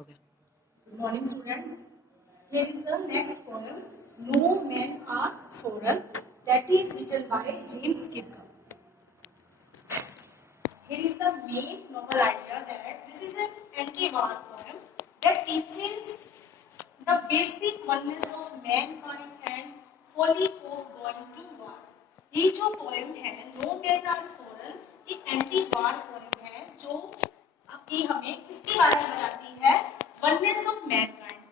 Okay. Good morning, students. Here is the next poem, No Men Are Foreign, that is written by James Kirkham. Here is the main novel idea that this is an anti-war poem that teaches the basic oneness of mankind and folly of going to war. ये जो poem है no man are foreign, ये anti वार poem है जो अभी हमें किसके बारे में बताती है, वननेस ऑफ मैनकाइंड.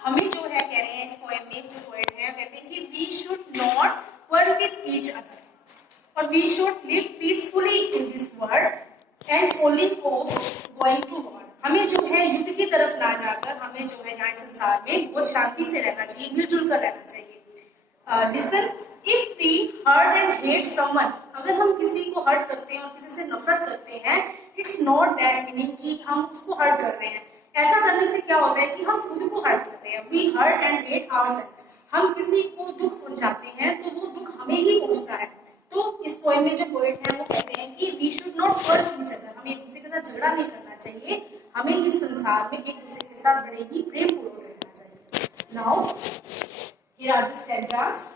हमें जो है कह रहे हैं इस पोएम में जो पोएट है कहते हैं कि we should not work with each other और we should live peacefully in this world and falling off going to war. हमें जो है युद्ध की तरफ ना जाकर हमें जो है यहाँ संसार में बहुत शांति से रहना चाहिए, मिलजुल कर रहना चाहिए. Listen, if we hurt and hate someone, अगर हम किसी को हर्ट करते हैं और किसी से नफरत करते हैं, इट्स नॉट दैट मीनिंग कि हम उसको हर्ट कर रहे हैं. ऐसा करने से क्या होता है कि हम खुद को हर्ट कर रहे हैं. We hurt and hate ourselves, हम किसी को दुख पहुंचाते हैं तो वो दुख हमें ही पहुंचता है. तो इस पोएम में जो पोएट है वो कहते हैं कि we should not hurt each other, हमें एक दूसरे के साथ झगड़ा नहीं करना चाहिए, हमें इस संसार में एक दूसरे के साथ बड़े ही प्रेम पूर्वक रहना चाहिए. Now here are the stanzas.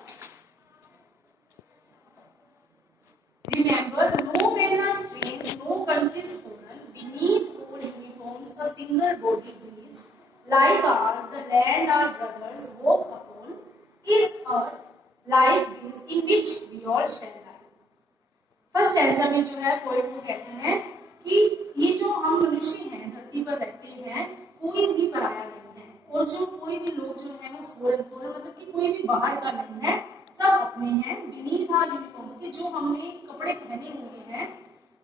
Remember, no men are strange, no country is foreign. Beneath old uniforms, a single body breathes. Like ours, the land our brothers walk upon is earth like this in which we all shall lie. First stanza में जो है poet वो कहते हैं कि ये जो हम मनुष्य हैं धरती पर रहते हैं, कोई भी पराया नहीं है और जो कोई भी लोग जो है वो फॉरेन मतलब कि कोई भी बाहर का नहीं है, सब अपने हैं. बीनीथ आवर यूनिफॉर्म्स, के जो हमने कपड़े पहने हुए हैं,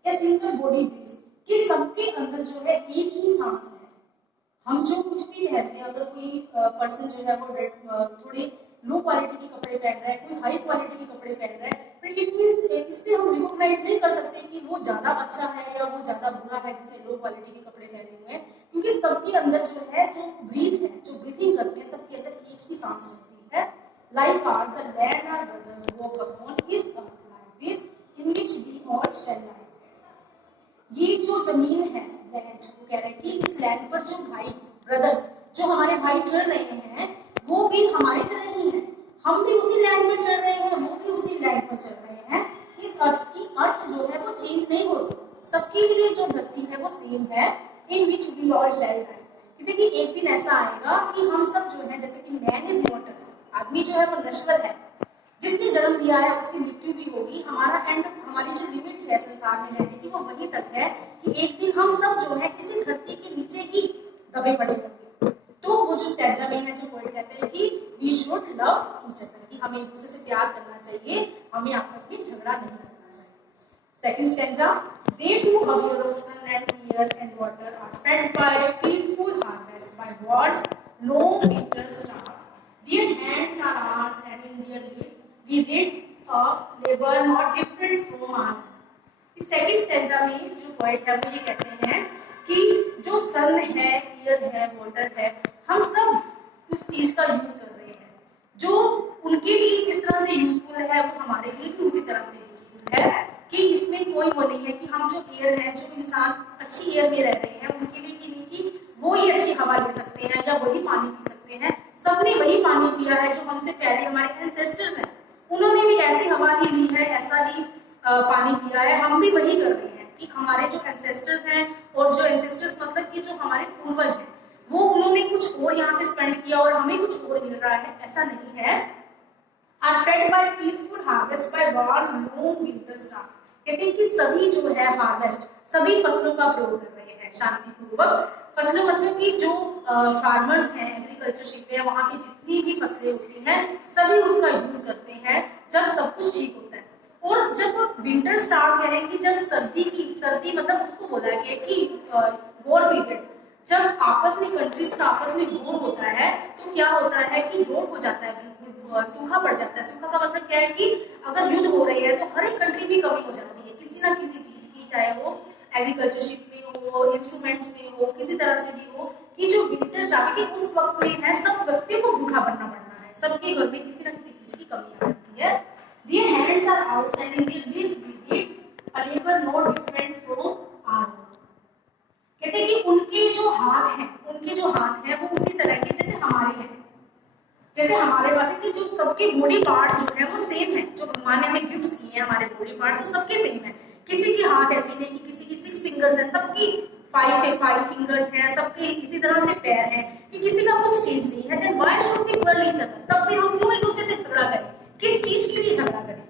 ए सिंगल बॉडी ब्रीथ्स, कि सबके अंदर जो है एक ही सांस है. हम जो कुछ भी पहनते हैं, अगर कोई पर्सन जो है वो थोड़े लो क्वालिटी के कपड़े पहन रहा है, कोई हाई क्वालिटी के कपड़े पहन रहा है, फिर इट मींस इससे हम रिकॉग्नाइज नहीं कर सकते कि वो ज्यादा अच्छा है या वो ज्यादा बुरा है जिसने लो क्वालिटी के कपड़े पहने हुए हैं, क्योंकि सबके अंदर जो है जो ब्रीथ है, जो ब्रीथिंग करते हैं, सबके अंदर एक ही सांस रहती है. Like ours, the land our brothers walk upon is earth like this in which we all shall lie. ये जो जमीन है लैंड, वो कह रहे हैं कि इस लैंड पर जो भाई ब्रदर्स, जो हमारे भाई चढ़ रहे हैं, वो भी हमारी तरह ही है. हम भी उसी लैंड पर चढ़ रहे हैं, वो भी उसी लैंड पर चढ़ रहे हैं. इस अर्थ की अर्थ जो है वो चेंज नहीं होती, सबके लिए जो धरती है वो सेम है. इन विच वी ऑल शैल लाई. देखिए एक दिन ऐसा आएगा कि हम सब जो है, जैसे कि मैन इज मॉर्टल, आदमी जो है वो नश्वर है, जिसने जन्म लिया है उसकी मृत्यु भी होगी. हमारा एंड, हमारी जो लिमिट है संसार में रहने की वो वहीं तक है कि एक दिन हम सब जो है इसी धरती के नीचे ही दबे पड़े होंगे. तो वो जो स्टैंजा में है जो पोएट कहते हैं कि we should love each other, कि हमें एक दूसरे से प्यार करना चाहिए, हमें आपस में झगड़ा नहीं करना चाहिए. Second stanza, they who abhor of sun and air and water are fed by a peaceful harvest, by war's long winter starve. Their hands are ours and in their need we rid of labor not different from ours. इस second stanza में जो poet है वो ये कहते हैं कि जो सन है, एयर है, वाटर है, हम सब उस चीज का यूज कर रहे हैं. जो उनके लिए किस तरह से यूजफुल है वो हमारे लिए भी उसी तरह से यूजफुल है. कि इसमें कोई वो नहीं है कि हम जो एयर है, जो इंसान अच्छी एयर में रह रहे हैं उनके लिए कि नहीं कि वो ही अच्छी हवा ले सकते हैं या वही पानी पी सकते हैं. सबने वही पानी पिया है जो हमसे पहले हमारे एंसेस्टर्स हैं, उन्होंने भी ऐसी हवा ही ली है, ऐसा ही पानी पिया है. हम भी वही कर रहे हैं कि हमारे जो एंसेस्टर्स हैं, और जो एंसेस्टर्स मतलब कि जो हमारे पूर्वज हैं, वो उन्होंने कुछ और यहाँ पे स्पेंड किया और हमें कुछ और मिल रहा है, ऐसा नहीं है. Are fed by peaceful harvest by war's long winter starve. कहते हैं कि सभी जो है हार्वेस्ट, सभी फसलों का प्रयोग कर रहे हैं शांतिपूर्वक. फसलों मतलब कि जो फार्मर्स हैं, एग्रीकल्चरशिप है, वहाँ की जितनी भी फसलें होती हैं सभी उसका यूज करते हैं जब सब कुछ ठीक होता है. और जब विंटर स्टार्ट करें कि जब सर्दी मतलब उसको बोला गया कि वॉर पीरियड, जब आपस में कंट्रीज का आपस में वॉर होता है तो क्या होता है कि ड्रॉट हो जाता है, बिल्कुल सूखा पड़ जाता है. सूखा का मतलब क्या है कि अगर युद्ध हो रही है तो हर एक कंट्री में कमी हो जाती है किसी ना किसी चीज की, चाहे वो एग्रीकल्चरशिप में हो, इंस्ट्रूमेंट्स में हो, किसी तरह से भी हो. कि जो विंटर स्टार्ट है उस वक्त में है सब व्यक्तियों को भूखा बनना पड़ता है, सबके घर में किसी ना किसी चीज की कमी आ जाती है. Their hands are outside and their lips be a labor not different from our own. कहते हैं कि उनके जो हाथ हैं वो उसी तरह के जैसे हमारे हैं, जैसे हमारे पास है कि जो सबके बॉडी पार्ट जो है वो सेम है, जो भगवान ने हमें गिफ्ट्स किए हैं हमारे बॉडी पार्ट सबके सेम है। किसी के हाथ ऐसे नहीं कि किसी की 6 फिंगर्स है, सबकी 5 फिंगर्स हैं, सबके इसी तरह से पैर हैं, कि किसी का कुछ चेंज नहीं है। Then why should we quarrel each other? तब फिर हम क्यों एक दूसरे से झगड़ा करें? किस चीज के लिए झगड़ा करें?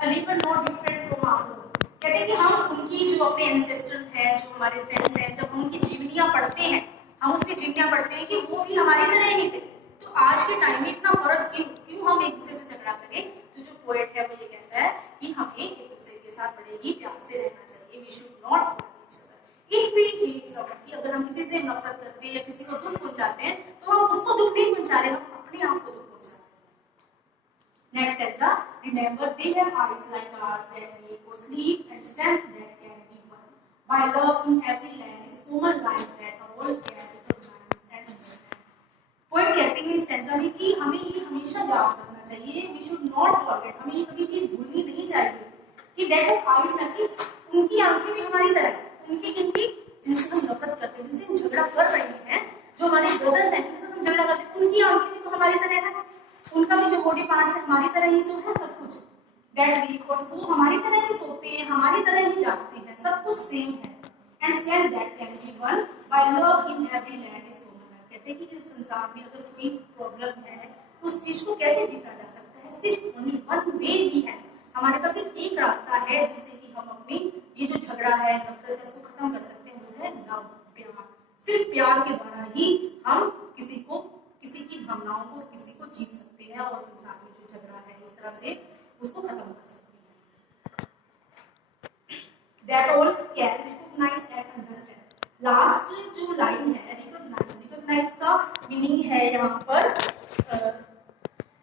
A liver not different from our own। कहते हैं कि हम उनकी जो अपने एंसेस्टर्स हैं, जो हमारे सेंस हैं, जब हम उनकी जीवनियां पढ़ते हैं, हम उसकी जीवनियां पढ़ते हैं कि वो भी हमारी तरह ही थे। तो आज के टाइम में इतना फर्क क्यों हम एक दूसरे से झगड़ा करें? जो पोएट है वो ये कहता है कि हमें एक दूसरे के साथ बड़े ही प्यार से रहना चाहिए। We should not hurt each other. If we hate someone, कि अगर हम किसी से नफरत करते हैं या किसी को दुख पहुंचाते हैं तो हम उसको दुख नहीं पहुंचा रहे, हम अपने आप को दुख पहुंचा रहे हैं। Next stanza, remember they have eyes like ours that wake or sleep and strength that can be won. By love in every land is woman life that all can recognize and understand. Poet कहते हैं इस stanza में कि हमें ये हमेशा याद रखना चाहिए, we should not forget, हमें ये कभी चीज भूलनी नहीं चाहिए कि they have eyes like ours, उनकी आंखें भी हमारी तरह हैं, उनकी किनकी, जिनसे हम नफरत करते हैं, जिनसे हम झगड़ा कर रहे हैं, जो हमारे ब्रदर्स हैं जिनसे हम झगड़ा करते हैं, उनकी आंखें भी तो हमारी तरह है, उनका भी जो बॉडी पार्ट्स है हमारी तरह ही तो है सब कुछ। दैट बिकॉज़ वो हमारी तरह ही सोते हैं, हमारी तरह ही जागते हैं, सब कुछ सेम है। And stand that can be one by love in every land is woman. कहते हैं कि इस संसार में अगर कोई प्रॉब्लम है, उस चीज को कैसे जीता जा सकता है? सिर्फ ओनली वन वे भी है, हमारे पास सिर्फ एक रास्ता है जिससे कि हम अपनी ये जो झगड़ा है, नफरत है, इसको खत्म कर सकते हैं, वो है लव, प्यार। सिर्फ प्यार के द्वारा ही हम किसी की भावनाओं को, किसी को जीत सकते हैं और संसार में जो झगड़ा है इस तरह से उसको खत्म कर सकते हैं। That all can recognize and understand। Last जो लाइन है recognize का मीनिंग है यहाँ पर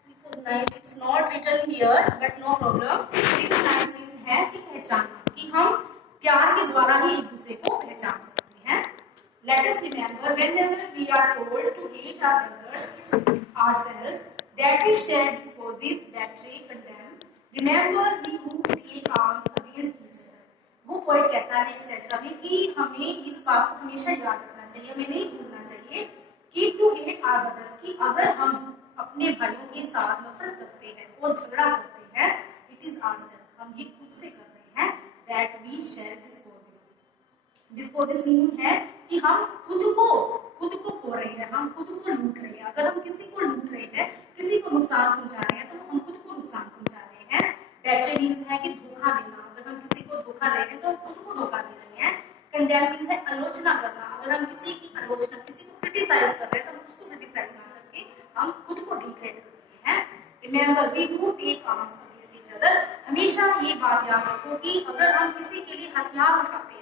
recognize, it's not written here but no problem। recognize means है कि पहचानना, कि हम प्यार के द्वारा ही एक दूसरे को पहचान सकते हैं। Let us remember whenever we are told to hate our brothers, it's ourselves that we share disposes that they condemn. Remember we who take arms against each other। वो पोएट कहता है इस stanza में कि हमें इस बात को हमेशा याद रखना चाहिए, हमें नहीं भूलना चाहिए कि to hate our brothers, कि अगर हम अपने भाइयों के साथ नफरत करते हैं और झगड़ा करते हैं, it is ourselves, हम ये खुद से कर रहे हैं, that we share disposes। Dispossess meaning है कि हम खुद को खो रहे हैं, हम खुद को लूट रहे हैं। अगर हम किसी को लूट रहे हैं, किसी को नुकसान पहुंचा रहे हैं, तो हम खुद को नुकसान पहुंचा रहे हैं। बैटरे मीन्स है कि धोखा देना, अगर हम किसी को धोखा दे रहे हैं तो हम खुद को धोखा दे रहे हैं। कंडेम मीन्स है आलोचना करना, अगर हम किसी की आलोचना, किसी को क्रिटिसाइज कर रहे हैं तो हम उसको क्रिटिसाइज ना करके हम खुद को डिग्रेड कर रहे हैं। Remember we do take arms against each other. हमेशा ये बात याद रखो कि अगर हम किसी के लिए हथियार उठाते हैं,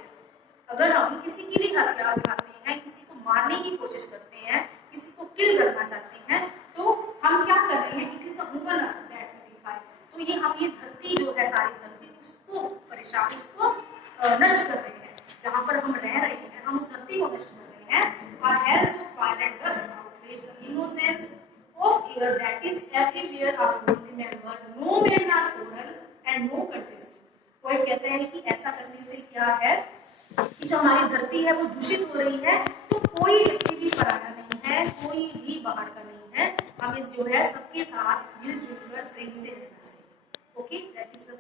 अगर हम किसी के लिए हथियार उठाते हैं, किसी को मारने की कोशिश करते हैं, किसी को किल करना चाहते हैं, तो हम क्या कर रहे हैं? It is the human that we define. तो ये हम ये धरती जो है, सारी धरती, उसको परेशान, उसको नष्ट कर रहे हैं। जहाँ पर हम रह रहे हैं, हम उस धरती को नष्ट कर रहे हैं। Our hands of fire and dust outrage the innocence of air that is everywhere around। Remember, no men are foreign and no country is। Poet कहते हैं कि ऐसा करने से क्या है कि जो हमारी धरती है वो दूषित हो रही है, तो कोई व्यक्ति भी पराया नहीं है, कोई भी बाहर का नहीं है। हम इस जो है सबके साथ मिलजुल कर प्रेम से रहना चाहिए। Okay, that is the